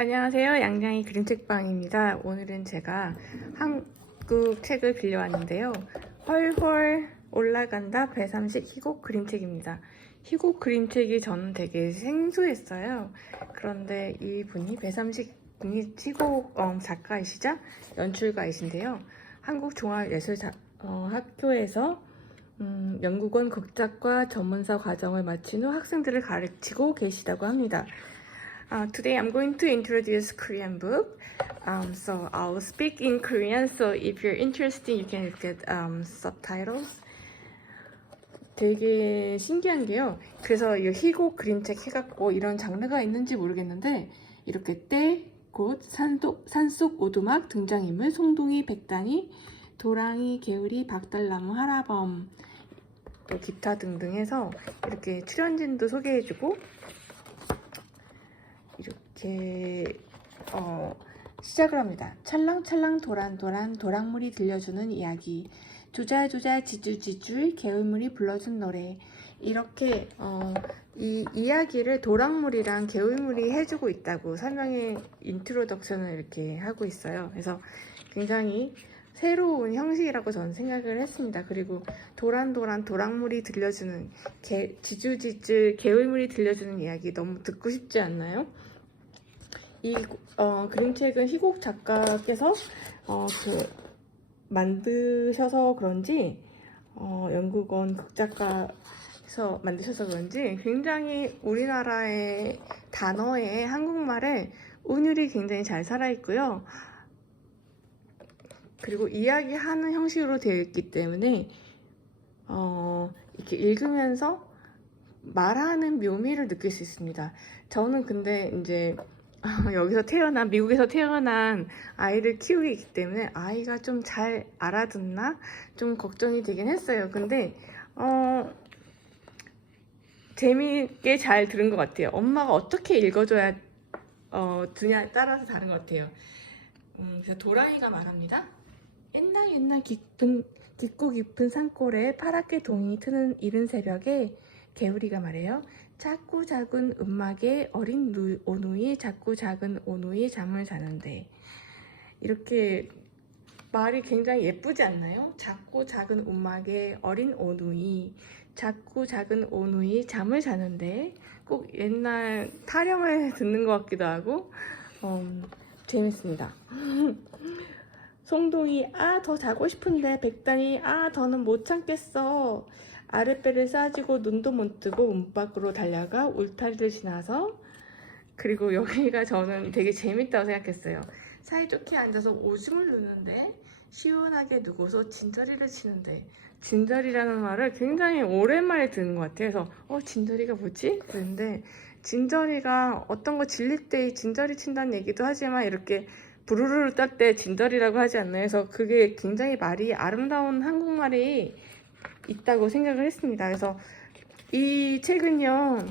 안녕하세요. 양양이 그림책방입니다. 오늘은 제가 한국 책을 빌려왔는데요. 헐헐 올라간다 배삼식 희곡 그림책입니다. 희곡 그림책이 저는 되게 생소했어요. 그런데 이분이 배삼식 분이 희곡 작가이시자 연출가이신데요. 한국종합예술학교에서 연구원 극작과 전문사 과정을 마친 후 학생들을 가르치고 계시다고 합니다. Today I'm going to introduce Korean book. So I'll speak in Korean. So if you're interested, you can look at subtitles. 되게 신기한 게요. 그래서 이 희곡 그림책 해갖고 이런 장르가 있는지 모르겠는데 이렇게 때, 곳, 산속 오두막, 등장인물, 송동이, 백단이, 도랑이, 개울이, 박달나무, 하라범, 또 기타 등등 해서 이렇게 출연진도 소개해주고 이렇게 시작을 합니다. 찰랑찰랑 도란도란 도랑물이 들려주는 이야기, 조잘조잘 지줄지줄 개울물이 불러준 노래. 이렇게 이 이야기를 도랑물이랑 개울물이 해주고 있다고 설명의 인트로덕션을 이렇게 하고 있어요. 그래서 굉장히 새로운 형식이라고 저는 생각을 했습니다. 그리고 도란도란 도랑물이 들려주는 지줄지줄 개울물이 들려주는 이야기 너무 듣고 싶지 않나요? 이 그림책은 희곡 작가께서 만드셔서 그런지 연구원 극작가에서 만드셔서 그런지 굉장히 우리나라의 단어에 한국말에 운율이 굉장히 잘 살아있고요. 그리고 이야기하는 형식으로 되어 있기 때문에 이렇게 읽으면서 말하는 묘미를 느낄 수 있습니다. 저는 근데 이제 미국에서 태어난 아이를 키우기 때문에 아이가 좀 잘 알아듣나 좀 걱정이 되긴 했어요. 근데 재미있게 잘 들은 것 같아요. 엄마가 어떻게 읽어줘야 드냐에 따라서 다른 것 같아요. 그래서 도랑이가 말합니다. 옛날 깊고 깊은 산골에 파랗게 동이 트는 이른 새벽에 개우리가 말해요. 작고 작은 움막에 어린 오누이, 작고 작은 오누이 잠을 자는데. 이렇게 말이 굉장히 예쁘지 않나요? 작고 작은 움막에 어린 오누이, 작고 작은 오누이 잠을 자는데. 꼭 옛날 타령을 듣는 것 같기도 하고 재밌습니다. 송동이 더 자고 싶은데, 백단이 더는 못 참겠어. 아랫배를 싸지고 눈도 못 뜨고 문 밖으로 달려가 울타리를 지나서. 그리고 여기가 저는 되게 재밌다고 생각했어요. 사이좋게 앉아서 오줌을 누는데 시원하게 누고서 진저리를 치는데. 진저리라는 말을 굉장히 오랜만에 듣는 것 같아요. 그래서 진저리가 뭐지? 그런데 진저리가 어떤 거 질릴 때 진저리 친다는 얘기도 하지만 이렇게 부르르 떨 때 진저리라고 하지 않나요? 그래서 그게 굉장히 말이 아름다운 한국말이 있다고 생각을 했습니다. 그래서 이 책은요,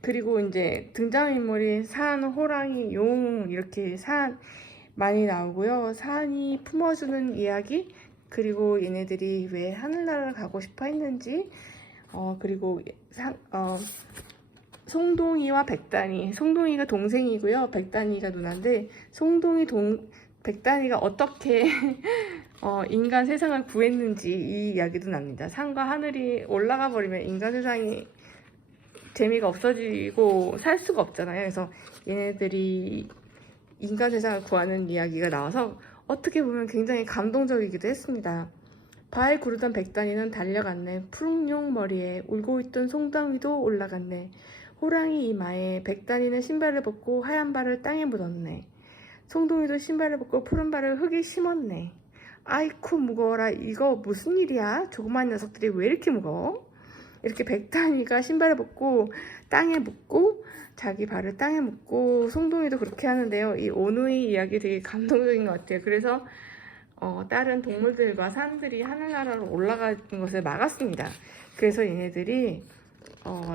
그리고 이제 등장인물이 산, 호랑이, 용 이렇게 산 많이 나오고요. 산이 품어주는 이야기, 그리고 얘네들이 왜 하늘나라를 가고 싶어 했는지, 그리고 송동이와 백단이, 송동이가 동생이고요, 백단이가 누나인데 백단이가 어떻게 인간 세상을 구했는지 이 이야기도 납니다. 산과 하늘이 올라가 버리면 인간 세상이 재미가 없어지고 살 수가 없잖아요. 그래서 얘네들이 인간 세상을 구하는 이야기가 나와서 어떻게 보면 굉장히 감동적이기도 했습니다. 바에 구르던 백단이는 달려갔네. 푸른용 머리에 울고 있던 송동이도 올라갔네. 호랑이 이마에 백단이는 신발을 벗고 하얀 발을 땅에 묻었네. 송동이도 신발을 벗고 푸른 발을 흙에 심었네. 아이쿠 무거워라. 이거 무슨 일이야? 조그만 녀석들이 왜 이렇게 무거워? 이렇게 백단이가 신발을 벗고 땅에 묻고 자기 발을 땅에 묻고 송동이도 그렇게 하는데요. 이 오누이 이야기 되게 감동적인 것 같아요. 그래서 다른 동물들과 사람들이 하늘나라로 올라가는 것을 막았습니다. 그래서 얘네들이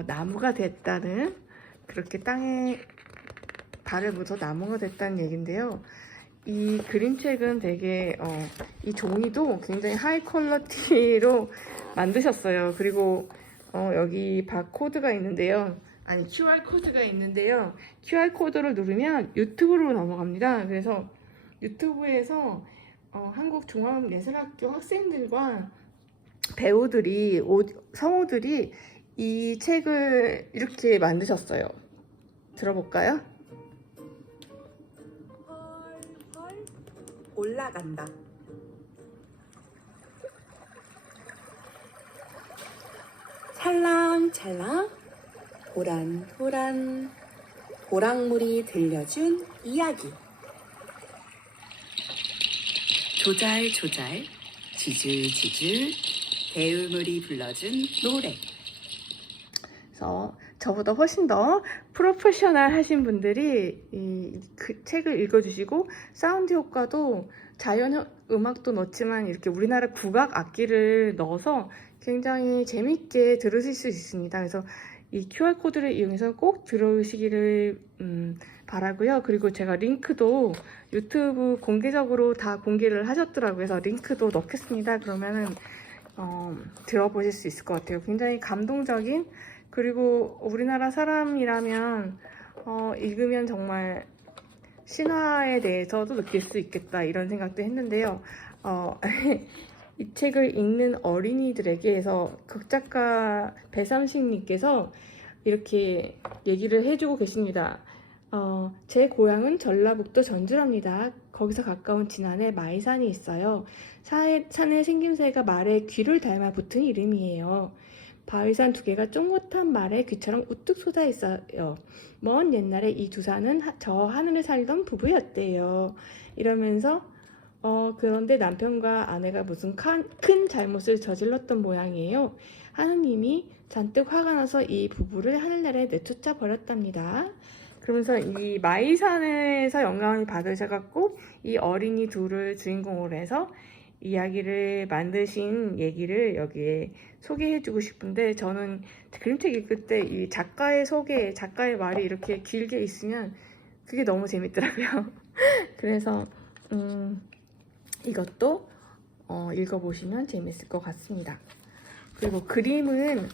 나무가 됐다는, 그렇게 땅에 발을 묻어 나무가 됐다는 얘긴데요. 이 그림책은 되게 이 종이도 굉장히 하이 퀄리티로 만드셨어요. 그리고 여기 바코드가 있는데요. 아니 QR 코드가 있는데요. QR 코드를 누르면 유튜브로 넘어갑니다. 그래서 유튜브에서 한국 종합예술학교 학생들과 배우들이 성우들이 이 책을 이렇게 만드셨어요. 들어볼까요? 헐헐 올라간다. 찰랑찰랑 호란호란 호랑물이 들려준 이야기. 조잘조잘 지질지질 배울물이 불러준 노래. 그래서 저보다 훨씬 더 프로페셔널 하신 분들이 그 책을 읽어주시고 사운드 효과도 자연 음악도 넣지만 이렇게 우리나라 국악 악기를 넣어서 굉장히 재밌게 들으실 수 있습니다. 그래서 이 QR코드를 이용해서 꼭 들으시기를 바라고요. 그리고 제가 링크도 유튜브 공개적으로 다 공개를 하셨더라고요. 그래서 링크도 넣겠습니다. 그러면은 들어보실 수 있을 것 같아요. 굉장히 감동적인, 그리고 우리나라 사람이라면 읽으면 정말 신화에 대해서도 느낄 수 있겠다 이런 생각도 했는데요. 이 책을 읽는 어린이들에게 해서 극작가 배삼식님께서 이렇게 얘기를 해주고 계십니다. 제 고향은 전라북도 전주랍니다. 거기서 가까운 진안에 마이산이 있어요. 산의 생김새가 말의 귀를 닮아 붙은 이름이에요. 바위산 두 개가 쫑긋한 말에 귀처럼 우뚝 솟아 있어요. 먼 옛날에 이 두 산은 저 하늘에 살던 부부였대요. 이러면서 그런데 남편과 아내가 무슨 큰 잘못을 저질렀던 모양이에요. 하느님이 잔뜩 화가 나서 이 부부를 하늘나라에 내쫓아 버렸답니다. 그러면서 이 마이산에서 영감을 받으셔갖고 이 어린이 둘을 주인공으로 해서 이야기를 만드신 얘기를 여기에 소개해주고 싶은데, 저는 그림책 읽을 때 이 작가의 소개, 작가의 말이 이렇게 길게 있으면 그게 너무 재밌더라고요. 그래서 이것도 읽어보시면 재밌을 것 같습니다. 그리고 그림은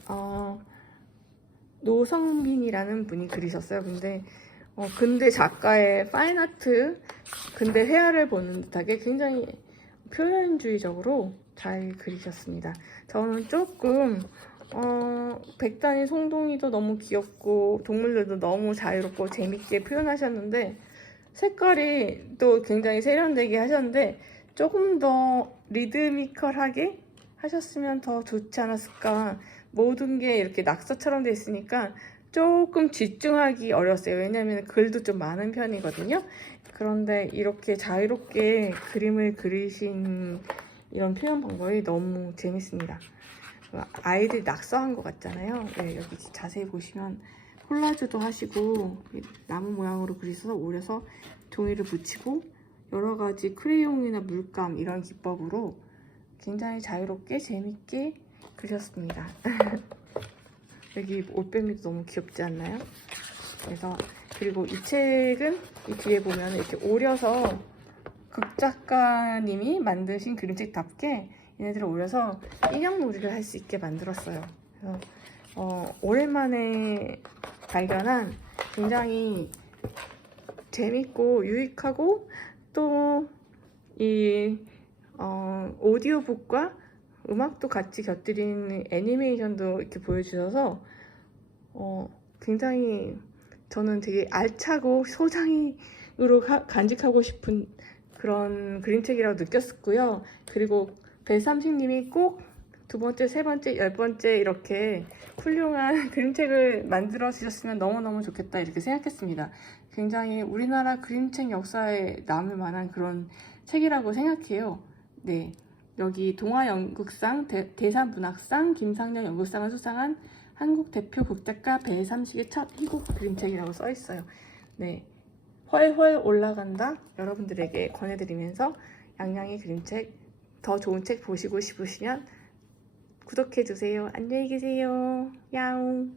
노성민이라는 분이 그리셨어요. 근데 작가의 파인아트, 근데 회화를 보는 듯하게 굉장히 표현주의적으로 잘 그리셨습니다. 저는 조금 백단이 송동이도 너무 귀엽고 동물들도 너무 자유롭고 재밌게 표현하셨는데, 색깔이 또 굉장히 세련되게 하셨는데 조금 더 리드미컬하게 하셨으면 더 좋지 않았을까. 모든 게 이렇게 낙서처럼 돼 있으니까 조금 집중하기 어려웠어요. 왜냐하면 글도 좀 많은 편이거든요. 그런데 이렇게 자유롭게 그림을 그리신 이런 표현 방법이 너무 재밌습니다. 아이들이 낙서한 것 같잖아요. 네, 여기 자세히 보시면 콜라주도 하시고 나무 모양으로 그리셔서 오려서 종이를 붙이고 여러 가지 크레용이나 물감 이런 기법으로 굉장히 자유롭게 재밌게 그렸습니다. 여기 올빼미도 너무 귀엽지 않나요? 그리고 이 책은 이 뒤에 보면 이렇게 오려서 극작가님이 만드신 그림책답게 얘네들을 오려서 인형놀이를 할 수 있게 만들었어요. 그래서 오랜만에 발견한 굉장히 재밌고 유익하고 또 이 오디오북과 음악도 같이 곁들인 애니메이션도 이렇게 보여주셔서 굉장히 저는 되게 알차고 소장으로 간직하고 싶은 그런 그림책이라고 느꼈고요. 그리고 배삼식님이 꼭 두 번째, 세 번째, 10번째 이렇게 훌륭한 그림책을 만들어 주셨으면 너무너무 좋겠다 이렇게 생각했습니다. 굉장히 우리나라 그림책 역사에 남을 만한 그런 책이라고 생각해요. 네, 여기 동화연극상, 대사문학상, 김상렬 연극상을 수상한 한국 대표 극작가 배삼식의 첫 희곡 그림책이라고 써 있어요. 네, 훨훨 올라간다 여러분들에게 권해드리면서 양양의 그림책 더 좋은 책 보시고 싶으시면 구독해주세요. 안녕히 계세요. 야옹.